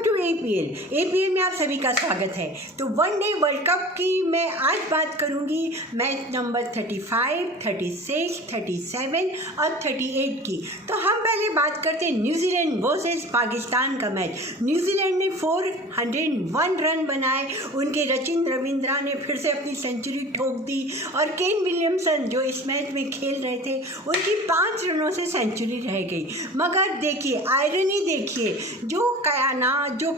Welcome to APL. APL में आप सभी का स्वागत है। तो वनडे वर्ल्ड कप की मैं आज बात करूंगी मैच नंबर 35, 36, 37 और 38 की। तो हम पहले बात करते हैं न्यूजीलैंड वर्सेस पाकिस्तान का मैच। न्यूजीलैंड ने 401 रन बनाए, उनके सचिन रविंद्रा ने फिर से अपनी सेंचुरी ठोक दी और केन विलियमसन जो इस मैच में खेल रहे थे उनकी 5 रनों से सेंचुरी रह गई। मगर देखिए, आयरनी देखिए, जो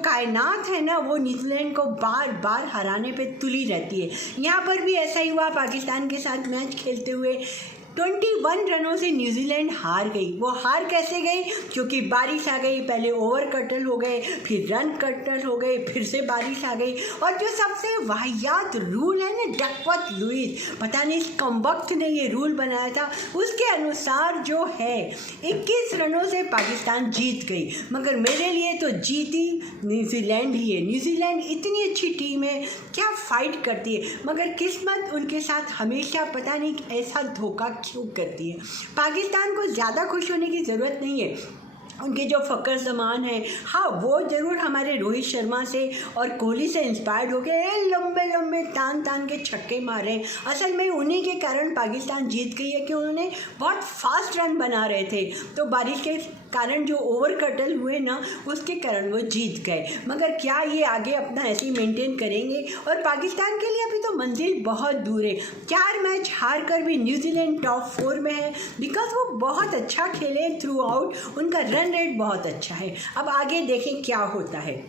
कायनात है ना, वो न्यूजीलैंड को बार बार हराने पे तुली रहती है। यहाँ पर भी ऐसा ही हुआ, पाकिस्तान के साथ मैच खेलते हुए 21 रनों से न्यूजीलैंड हार गई। वो हार कैसे गई? क्योंकि बारिश आ गई, पहले ओवर कटल हो गए, फिर रन कटल हो गए, फिर से बारिश आ गई। और जो सबसे वाहियात रूल है ना, डकवर्थ लुईस, पता नहीं इस कमबख्त ने ये रूल बनाया था, उसके अनुसार जो है 21 रनों से पाकिस्तान जीत गई। मगर मेरे लिए तो जीती न्यूजीलैंड ही है। न्यूजीलैंड इतनी अच्छी टीम है, क्या फाइट करती है, मगर किस्मत उनके साथ हमेशा पता नहीं ऐसा धोखा क्यों करती है। पाकिस्तान को ज़्यादा खुश होने की ज़रूरत नहीं है। उनके जो फ़खर ज़मान है, हाँ, वो ज़रूर हमारे रोहित शर्मा से और कोहली से इंस्पायर्ड हो गए, लंबे लंबे तान के छक्के मारे। असल में उन्हीं के कारण पाकिस्तान जीत गई है कि उन्होंने बहुत फास्ट रन बना रहे थे, तो बारिश के कारण जो ओवर कटल हुए ना, उसके कारण वो जीत गए। मगर क्या ये आगे अपना ऐसे ही मेंटेन करेंगे? और पाकिस्तान के लिए अभी तो मंजिल बहुत दूर है। 4 मैच हार कर भी न्यूजीलैंड टॉप 4 में है, बिकॉज वो बहुत अच्छा खेले थ्रू आउट, उनका रन रेट बहुत अच्छा है। अब आगे देखें क्या होता है।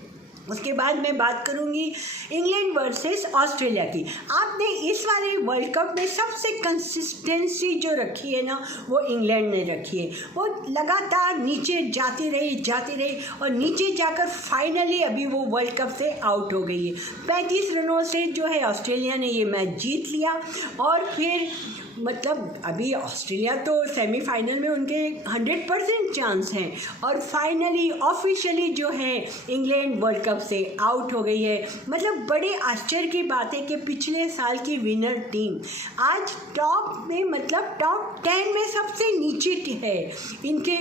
उसके बाद मैं बात करूंगी इंग्लैंड वर्सेस ऑस्ट्रेलिया की। आपने इस वाले वर्ल्ड कप में सबसे कंसिस्टेंसी जो रखी है ना, वो इंग्लैंड ने रखी है। वो लगातार नीचे जाती रही और नीचे जाकर फाइनली अभी वो वर्ल्ड कप से आउट हो गई है। 35 रनों से जो है ऑस्ट्रेलिया ने ये मैच जीत लिया और फिर मतलब अभी ऑस्ट्रेलिया तो सेमीफाइनल में उनके 100% चांस हैं और फाइनली ऑफिशियली जो है इंग्लैंड वर्ल्ड कप से आउट हो गई है। मतलब बड़े आश्चर्य की बात है कि पिछले साल की विनर टीम आज टॉप में, मतलब टॉप 10 में सबसे नीचे है। इनके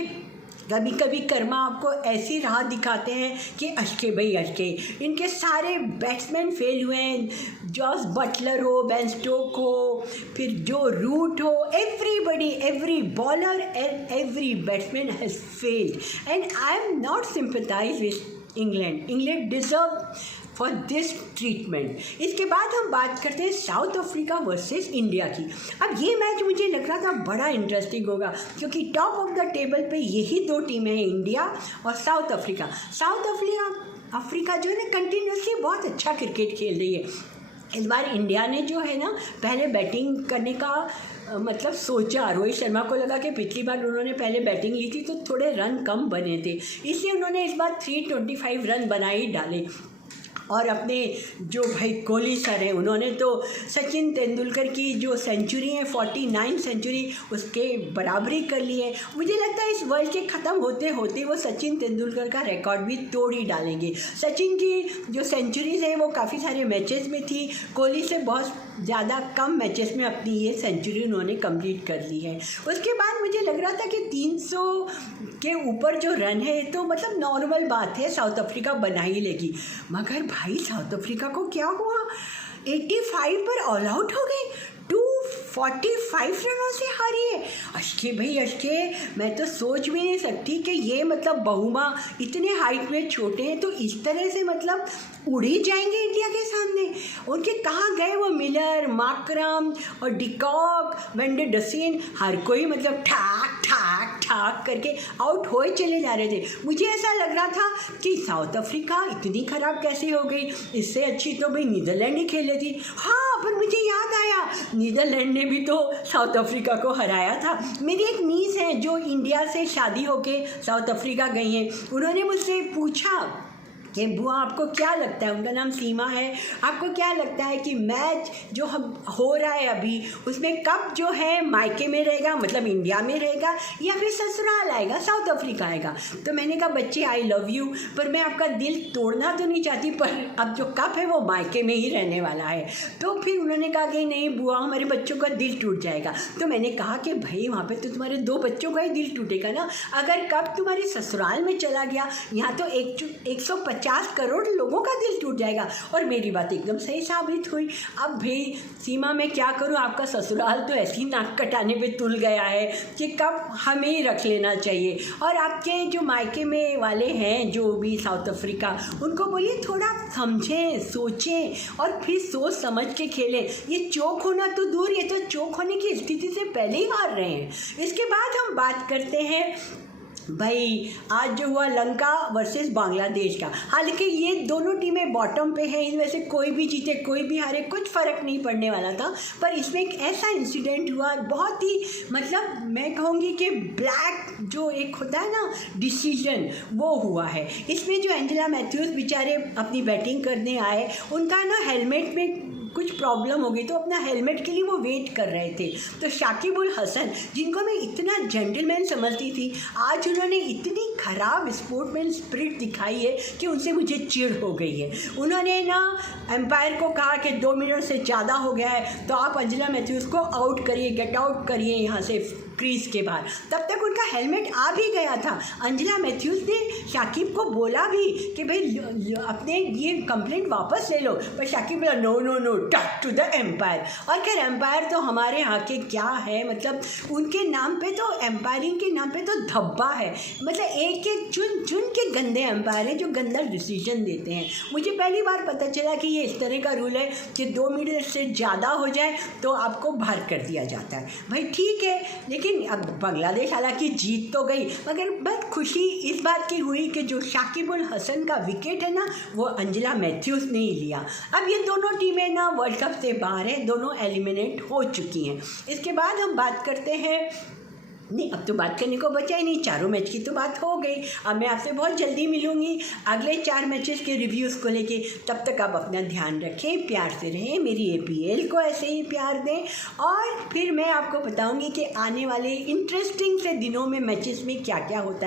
कभी कभी कर्मा आपको ऐसी राह दिखाते हैं कि अश्के भाई अश्के। इनके सारे बैट्समैन फेल हुए हैं, जॉस बटलर हो, बेन स्टोक हो, फिर जो रूट हो, everybody, every bowler and every batsman has failed and I am not sympathise with England. England deserve for this treatment. इसके बाद हम बात करते हैं साउथ अफ्रीका वर्सेस इंडिया की। अब ये मैच मुझे लग रहा था बड़ा इंटरेस्टिंग होगा, क्योंकि टॉप ऑफ द टेबल पे यही 2 टीमें हैं, इंडिया और साउथ अफ्रीका। साउथ अफ्रीका जो है ना, कंटिन्यूसली बहुत अच्छा क्रिकेट खेल रही है। इस बार इंडिया ने जो है ना, पहले बैटिंग करने का मतलब सोचा। रोहित शर्मा को लगा कि पिछली बार उन्होंने पहले बैटिंग ली थी तो थोड़े रन कम बने थे, इसलिए उन्होंने इस बार 325 रन बना ही डाले। और अपने जो भाई कोहली सर हैं, उन्होंने तो सचिन तेंदुलकर की जो सेंचुरी है 49 सेंचुरी, उसके बराबरी कर ली है। मुझे लगता है इस वर्ल्ड के ख़त्म होते होते वो सचिन तेंदुलकर का रिकॉर्ड भी तोड़ ही डालेंगे। सचिन की जो सेंचुरीज हैं वो काफ़ी सारे मैचेस में थी, कोहली से बहुत ज़्यादा कम मैचेस में अपनी ये सेंचुरी उन्होंने कंप्लीट कर ली है। उसके बाद मुझे लग रहा था कि 300 के ऊपर जो रन है तो मतलब नॉर्मल बात है, साउथ अफ्रीका बना ही लेगी। मगर भाई साउथ अफ्रीका को क्या हुआ, 85 पर ऑल आउट हो गए, 245 रनों से हारी है। अश्के भाई अश्के, मैं तो सोच भी नहीं सकती कि ये मतलब बहुमा इतने हाइट में छोटे हैं तो इस तरह से मतलब उड़ ही जाएंगे इंडिया के सामने। उनके कहाँ गए वो मिलर, माकरम और डिकॉक, वेंडर डसीन, हर कोई मतलब ठाक ठाक ठाक करके आउट होए चले जा रहे थे। मुझे ऐसा लग रहा था कि साउथ अफ्रीका इतनी ख़राब कैसे हो गई, इससे अच्छी तो भाई नीदरलैंड ही खेले थी। हाँ, पर मुझे याद आया, नीदरलैंड ने भी तो साउथ अफ्रीका को हराया था। मेरी एक नीस है जो इंडिया से शादी होके साउथ अफ्रीका गई हैं, उन्होंने मुझसे पूछा कि बुआ आपको क्या लगता है, उनका नाम सीमा है, आपको क्या लगता है कि मैच जो हम हो रहा है अभी उसमें कब जो है मायके में रहेगा, मतलब इंडिया में रहेगा, या फिर ससुराल आएगा, साउथ अफ्रीका आएगा? तो मैंने कहा बच्चे आई लव यू, पर मैं आपका दिल तोड़ना तो नहीं चाहती, पर अब जो कप है वो मायके में ही रहने वाला है। तो फिर उन्होंने कहा कि नहीं बुआ, हमारे बच्चों का दिल टूट जाएगा। तो मैंने कहा कि भाई वहाँ पर तो तुम्हारे 2 बच्चों का ही दिल टूटेगा ना, अगर कप तुम्हारे ससुराल में चला गया, यहाँ तो 125 50 करोड़ लोगों का दिल टूट जाएगा। और मेरी बात एकदम सही साबित हुई। अब भाई सीमा मैं क्या करूं, आपका ससुराल तो ऐसी नाक कटाने पे तुल गया है कि कब हमें ही रख लेना चाहिए। और आपके जो मायके में वाले हैं जो भी साउथ अफ्रीका, उनको बोलिए थोड़ा समझें, सोचें और फिर सोच समझ के खेलें। ये चौक होना तो दूर, ये तो चौक होने की स्थिति से पहले ही हार रहे हैं। इसके बाद हम बात करते हैं भाई आज जो हुआ लंका वर्सेस बांग्लादेश का। हालांकि ये दोनों टीमें बॉटम पे हैं, इनमें से कोई भी जीते कोई भी हारे कुछ फ़र्क नहीं पड़ने वाला था। पर इसमें एक ऐसा इंसिडेंट हुआ, बहुत ही मतलब मैं कहूँगी कि ब्लैक जो एक होता है ना डिसीजन, वो हुआ है इसमें। जो एंजेला मैथ्यूज़ बेचारे अपनी बैटिंग करने आए, उनका ना हेलमेट में कुछ प्रॉब्लम हो गई, तो अपना हेलमेट के लिए वो वेट कर रहे थे। तो शाकिब उल हसन, जिनको मैं इतना जेंटलमैन समझती थी, आज उन्होंने इतनी ख़राब स्पोर्ट्समैन स्पिरिट दिखाई है कि उनसे मुझे चिढ़ हो गई है। उन्होंने ना एम्पायर को कहा कि 2 मिनट से ज़्यादा हो गया है तो आप एंजेला मैथ्यूज़ को आउट करिए, गेट आउट करिए यहाँ से क्रीज के बाहर। तब तक उनका हेलमेट आ भी गया था। एंजेला मैथ्यूज़ ने शाकिब को बोला भी कि भाई अपने ये कंप्लेंट वापस ले लो, पर शाकिब बोला नो नो नो, टक टू द एम्पायर। और खैर एम्पायर तो हमारे यहाँ के क्या है, मतलब उनके नाम पे तो, एम्पायरिंग के नाम पे तो धब्बा है। मतलब एक एक चुन चुन के गंदे एम्पायर हैं जो गंदा डिसीजन देते हैं। मुझे पहली बार पता चला कि ये इस तरह का रूल है कि 2 मिनट से ज़्यादा हो जाए तो आपको बाहर कर दिया जाता है। भाई ठीक है, लेकिन अब बांग्लादेश हालांकि जीत तो गई, मगर बहुत खुशी इस बात की हुई कि जो शाकिब उल हसन का विकेट है ना, वो एंजेला मैथ्यूज़ ने ही लिया। अब ये दोनों टीमें ना वर्ल्ड कप से बाहर हैं, दोनों एलिमिनेट हो चुकी हैं। इसके बाद हम बात करते हैं, नहीं अब तो बात करने को बचा ही नहीं, चारों मैच की तो बात हो गई। अब मैं आपसे बहुत जल्दी मिलूंगी अगले 4 मैचेस के रिव्यूज़ को लेके। तब तक आप अपना ध्यान रखें, प्यार से रहें, मेरी APL को ऐसे ही प्यार दें। और फिर मैं आपको बताऊंगी कि आने वाले इंटरेस्टिंग से दिनों में मैचेस में क्या क्या होता है।